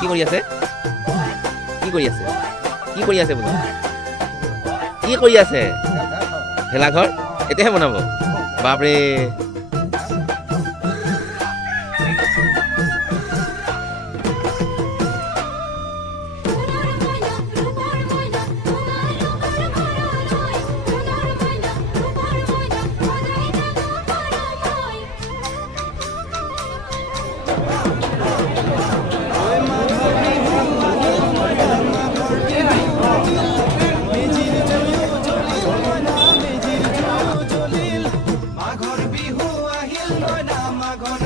কি কৰি আছে? কি কৰি আছে? কি কৰি আছে বোলো? কি কৰি আছে? ভেলাঘৰ? এতিয়াহে বনাব। বাপৰে। ঘন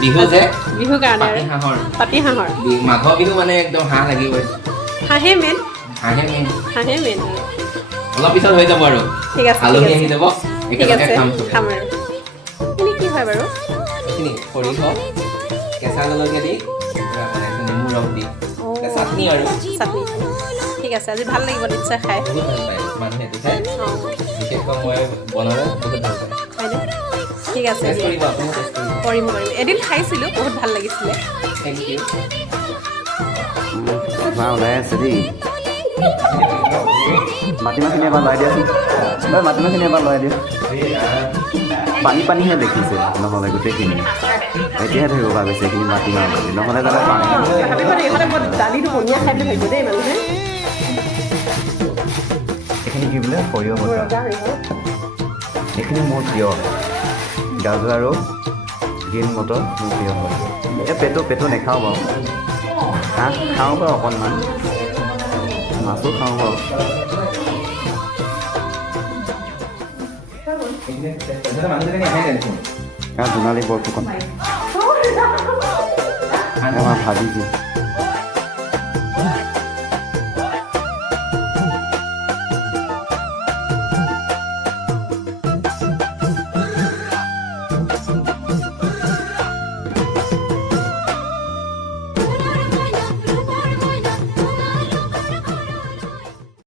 বিহু যে বিহু কাৰণে পাতি হাঁহৰ পাতি হাঁহৰ মাঘৰ বিহু মানে একদম হাঁহ লাগিবই। হাঁহে মেইন হাঁহে মেইন হাঁহে মেইন অলপ পিছত হৈ যাব আৰু। ঠিক আছে আলহী আহি যাব। ঠিক একেলগে আছে খাম আৰু। এনেই কি হয় বাৰু? এইখিনি সৰিয়হ কেঁচা জলকীয়া দি নেমু ৰস দি। চাটনি আৰু। চাটনি। ঠিক আছে আজি ভাল লাগিব নিশ্চয় খাই। বহুত ভাল পায়। মানুহে এইটো খাই বিশেষকৈ মই বনালে বহুত ভাল পায়। হয়নে ঠিক আছে। কৰিম কৰিম। এদিন খাইছিলোঁ বহুত ভালো লাগিছিলে। মা ওলাই আছে দেই। মাটিমাহখিনি এবাৰ লৰাই দিয়াচোন। ঐ মাটিমাহখিনি এবাৰ লৰাই দিয়া পানী পানীহে দেখিছে নহ'লে গোটেইখিনি। এতিয়াহে ধৰিব পৰা গৈছে এইখিনি মাটিমাহ বুলি। নহ'লে তাতে পানী। দালিটো পনীয়া খাই বুলি ভাবিব দেই মানুহে। এইখিনি কি বোলে? সৰিয়হ এইখিনি মোৰ প্ৰিয়। গাজৰ আৰু গ্ৰীণ মটৰ মোৰ প্ৰিয় হয়। এই পেটু পেটু নাখাওঁ বাৰু। হাঁহ খাওঁ বাৰু অকণমান। মাছো খাওঁ বাৰু। জোনালী বৰফুকন। আমাৰ ভাবিছোঁ।